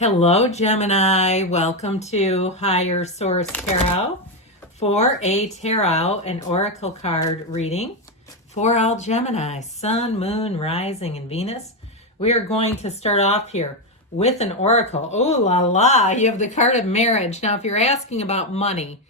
Hello, Gemini. Welcome to Higher Source Tarot for a tarot and oracle card reading for all Gemini, Sun, Moon, Rising, and Venus. We are going to start off here with an oracle. Oh la la, you have the card of marriage. Now, if you're asking about money,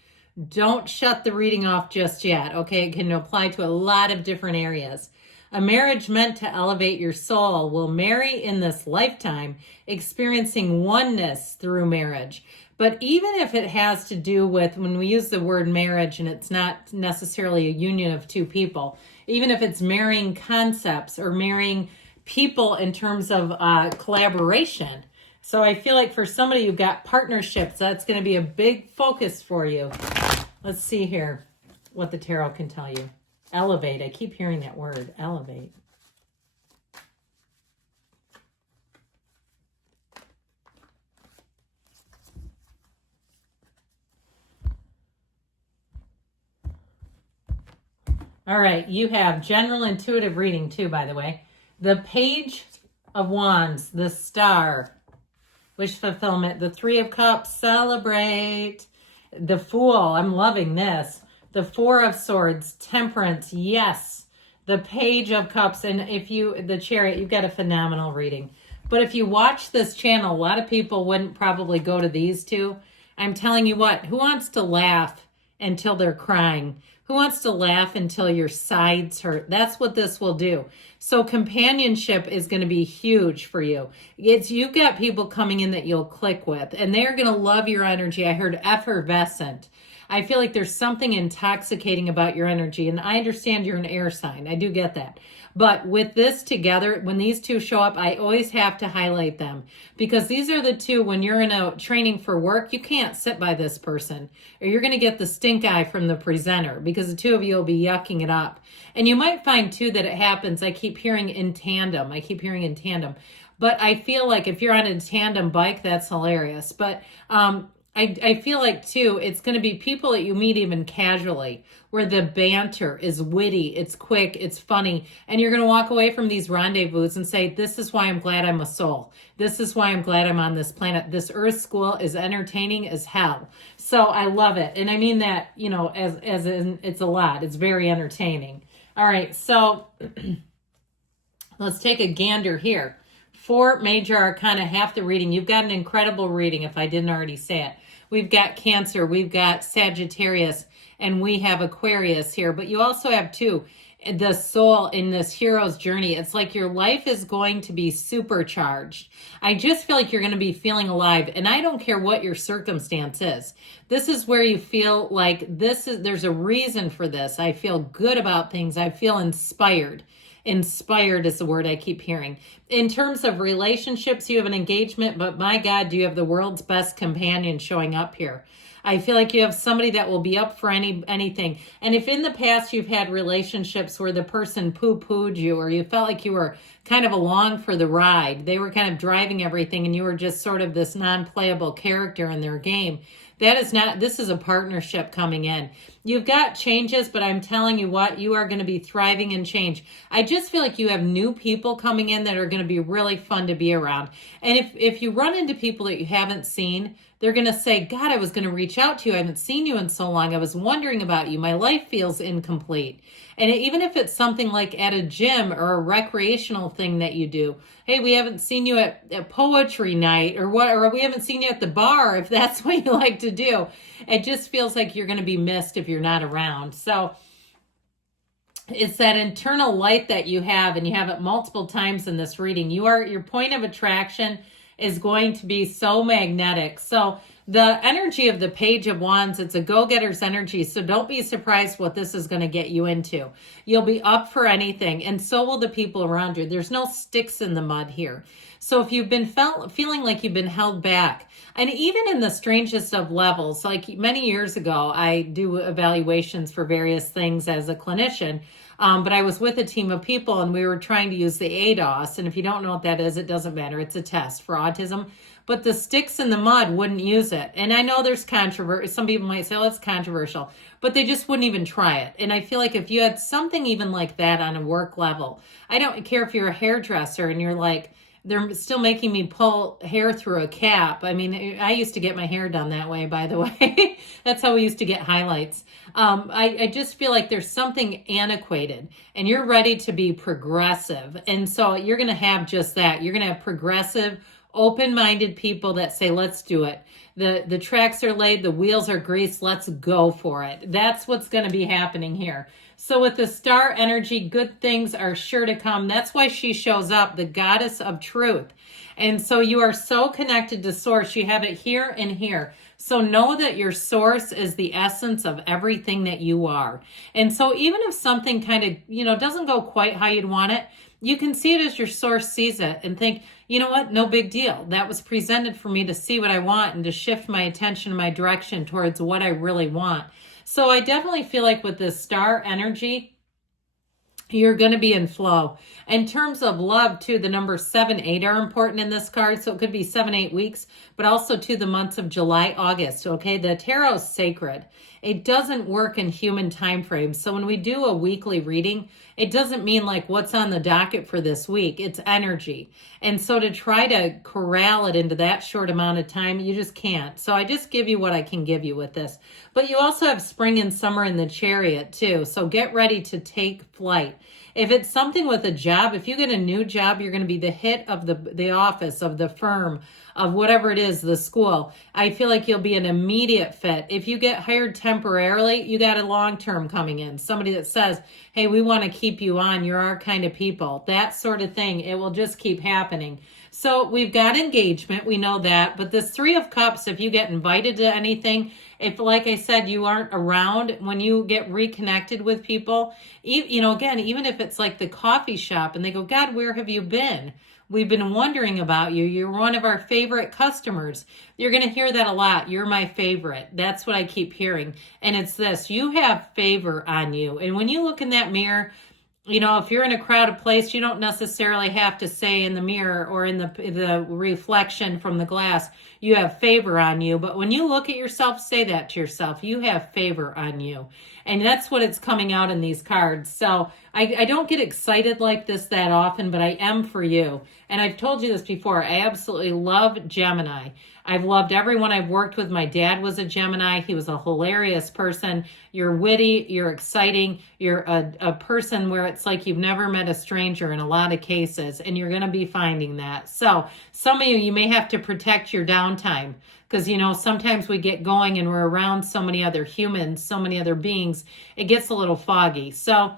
don't shut the reading off just yet, okay? It can apply to a lot of different areas. A marriage meant to elevate your soul will marry in this lifetime, experiencing oneness through marriage. But even if it has to do with, when we use the word marriage and it's not necessarily a union of two people, even if it's marrying concepts or marrying people in terms of collaboration. So I feel like for somebody you've got partnerships, that's going to be a big focus for you. Let's see here what the tarot can tell you. Elevate. I keep hearing that word, elevate. All right, you have general intuitive reading too, by the way. The Page of Wands, the Star, wish fulfillment, the Three of Cups, celebrate. The Fool, I'm loving this. The Four of Swords, Temperance, yes. The Page of Cups, and the Chariot, you've got a phenomenal reading. But if you watch this channel, a lot of people wouldn't probably go to these two. I'm telling you what, who wants to laugh until they're crying? Who wants to laugh until your sides hurt? That's what this will do. So companionship is going to be huge for you. You've got people coming in that you'll click with, and they're going to love your energy. I heard effervescent. I feel like there's something intoxicating about your energy, and I understand you're an air sign. I do get that. But with this together, when these two show up, I always have to highlight them because these are the two, when you're in a training for work, you can't sit by this person or you're going to get the stink eye from the presenter because the two of you will be yucking it up. And you might find too that it happens. I keep hearing in tandem. But I feel like if you're on a tandem bike, that's hilarious. But, I feel like, too, it's going to be people that you meet even casually, where the banter is witty, it's quick, it's funny, and you're going to walk away from these rendezvous and say, this is why I'm glad I'm a soul. This is why I'm glad I'm on this planet. This Earth school is entertaining as hell. So I love it. And I mean that, as in, it's a lot. It's very entertaining. All right, so let's take a gander here. 4 major arcana, half the reading. You've got an incredible reading, if I didn't already say it. We've got Cancer, we've got Sagittarius, and we have Aquarius here. But you also have, too, the soul in this hero's journey. It's like your life is going to be supercharged. I just feel like you're going to be feeling alive, and I don't care what your circumstance is. This is where you feel like there's a reason for this. I feel good about things. I feel inspired. Inspired is the word I keep hearing. In terms of relationships, you have an engagement, but my God, do you have the world's best companion showing up here. I feel like you have somebody that will be up for anything. And if in the past you've had relationships where the person poo-pooed you or you felt like you were kind of along for the ride, they were kind of driving everything and you were just sort of this non-playable character in their game, this is a partnership coming in. You've got changes, but I'm telling you what, you are going to be thriving in change. I just feel like you have new people coming in that are going to be really fun to be around. And if you run into people that you haven't seen, they're going to say, God, I was going to reach out to you. I haven't seen you in so long. I was wondering about you. My life feels incomplete. And even if it's something like at a gym or a recreational thing that you do, hey, we haven't seen you at poetry night or we haven't seen you at the bar, if that's what you like to do. It just feels like you're going to be missed if you're not around. So it's that internal light that you have, and you have it multiple times in this reading. Your point of attraction is going to be so magnetic. So the energy of the Page of Wands, it's a go-getter's energy. So don't be surprised what this is going to get you into. You'll be up for anything, and so will the people around you. There's no sticks in the mud here. So if you've been feeling like you've been held back, and even in the strangest of levels, like many years ago, I do evaluations for various things as a clinician, but I was with a team of people and we were trying to use the ADOS. And if you don't know what that is, it doesn't matter. It's a test for autism. But the sticks in the mud wouldn't use it. And I know there's controversy. Some people might say, oh, it's controversial. But they just wouldn't even try it. And I feel like if you had something even like that on a work level, I don't care if you're a hairdresser and you're like, they're still making me pull hair through a cap. I mean, I used to get my hair done that way, by the way. That's how we used to get highlights. I just feel like there's something antiquated, and you're ready to be progressive. And so you're going to have just that. You're going to have progressive, open-minded people that say, let's do it. The tracks are laid, the wheels are greased, let's go for it. That's what's going to be happening here. So with the star energy, good things are sure to come. That's why she shows up, the goddess of truth. And so you are so connected to source. You have it here and here. So know that your source is the essence of everything that you are. And so even if something kind of, doesn't go quite how you'd want it, you can see it as your source sees it and think, you know what, no big deal. That was presented for me to see what I want and to shift my attention, my direction towards what I really want. So I definitely feel like with this star energy, you're going to be in flow. In terms of love, too, the numbers 7, 8 are important in this card. So it could be 7, 8 weeks, but also to the months of July, August. Okay, the tarot is sacred. It doesn't work in human time frames. So when we do a weekly reading, it doesn't mean like what's on the docket for this week. It's energy. And so to try to corral it into that short amount of time, you just can't. So I just give you what I can give you with this. But you also have spring and summer in the chariot too. So get ready to take flight. If it's something with a job, if you get a new job, you're going to be the hit of the office, of the firm, of whatever it is, the school. I feel like you'll be an immediate fit. If you get hired temporarily, you got a long-term coming in. Somebody that says, hey, we want to keep you on. You're our kind of people. That sort of thing. It will just keep happening. So we've got engagement. We know that. But this 3 of Cups, if you get invited to anything, if, like I said, you aren't around, when you get reconnected with people, again, even if it's like the coffee shop and they go, God, where have you been? We've been wondering about you. You're one of our favorite customers. You're going to hear that a lot. You're my favorite. That's what I keep hearing. And it's this, you have favor on you. And when you look in that mirror, if you're in a crowded place, you don't necessarily have to say in the mirror or in the reflection from the glass, you have favor on you. But when you look at yourself, say that to yourself, you have favor on you. And that's what it's coming out in these cards. So I don't get excited like this that often, but I am for you. And I've told you this before. I absolutely love Gemini. I've loved everyone I've worked with. My dad was a Gemini. He was a hilarious person. You're witty. You're exciting. You're a person where it's like you've never met a stranger in a lot of cases, and you're going to be finding that. So some of you may have to protect your downtime because, sometimes we get going and we're around so many other humans, so many other beings, it gets a little foggy. So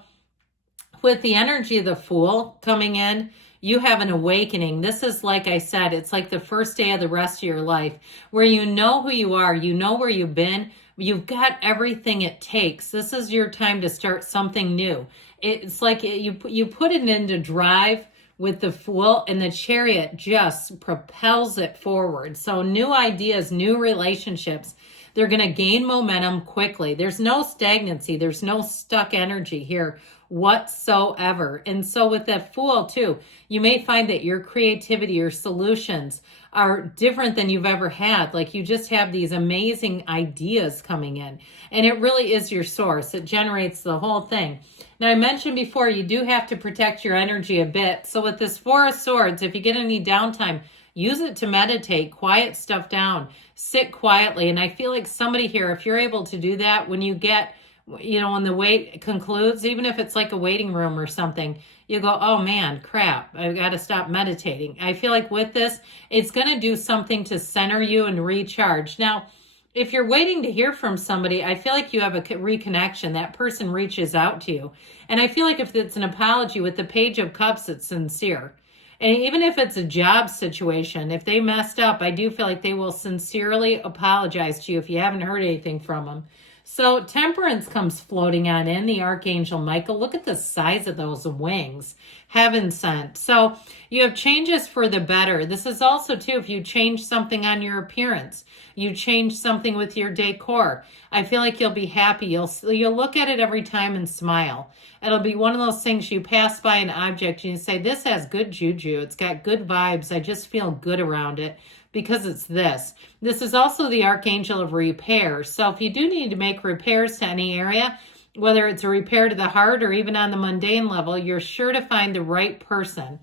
with the energy of the Fool coming in, you have an awakening. This is, like I said, it's like the first day of the rest of your life where you know who you are, you know where you've been, you've got everything it takes. This is your time to start something new. It's like you put it into drive with the Fool, and the Chariot just propels it forward. So new ideas, new relationships, they're going to gain momentum quickly. There's no stagnancy. There's no stuck energy here whatsoever. And so with that Fool too, you may find that your creativity, your solutions are different than you've ever had. Like you just have these amazing ideas coming in, and it really is your source. It generates the whole thing. Now I mentioned before, you do have to protect your energy a bit. So with this 4 of Swords, if you get any downtime, use it to meditate, quiet stuff down, sit quietly. And I feel like somebody here, if you're able to do that, when you get, when the wait concludes, even if it's like a waiting room or something, you go, oh man, crap, I got to stop meditating. I feel like with this, it's going to do something to center you and recharge. Now, if you're waiting to hear from somebody, I feel like you have a reconnection. That person reaches out to you. And I feel like if it's an apology with the Page of Cups, it's sincere. And even if it's a job situation, if they messed up, I do feel like they will sincerely apologize to you if you haven't heard anything from them. So Temperance comes floating on in, the Archangel Michael. Look at the size of those wings. Heaven sent. So you have changes for the better. This is also, too, if you change something on your appearance, you change something with your decor, I feel like you'll be happy. You'll look at it every time and smile. It'll be one of those things you pass by an object and you say, this has good juju. It's got good vibes. I just feel good around it because it's this. This is also the Archangel of Repair. So if you do need to make repairs to any area, whether it's a repair to the heart or even on the mundane level, you're sure to find the right person.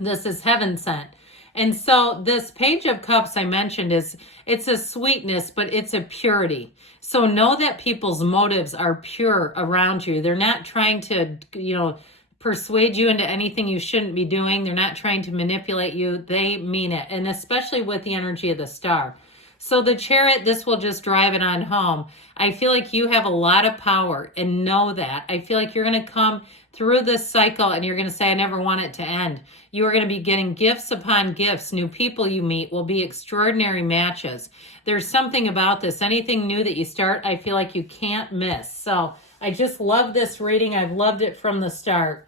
This is heaven sent. And so this Page of Cups I mentioned it's a sweetness, but it's a purity. So know that people's motives are pure around you. They're not trying to, persuade you into anything you shouldn't be doing. They're not trying to manipulate you. They mean it. And especially with the energy of the Star. So the Chariot, this will just drive it on home. I feel like you have a lot of power, and know that. I feel like you're going to come through this cycle and you're going to say, I never want it to end. You are going to be getting gifts upon gifts. New people you meet will be extraordinary matches. There's something about this. Anything new that you start, I feel like you can't miss. So I just love this reading. I've loved it from the start.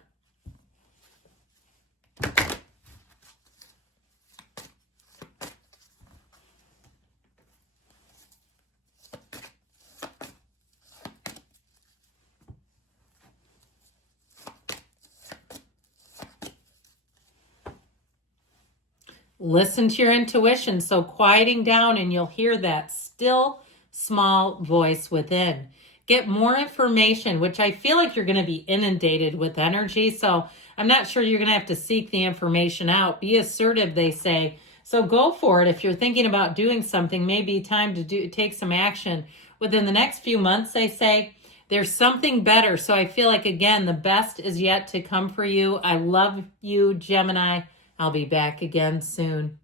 Listen to your intuition. So quieting down, and you'll hear that still small voice within. Get more information, which I feel like you're going to be inundated with energy. So I'm not sure you're going to have to seek the information out. Be assertive, they say. So go for it. If you're thinking about doing something, maybe time to take some action within the next few months, they say. There's something better. So I feel like, again, the best is yet to come for you. I love you, Gemini. I'll be back again soon.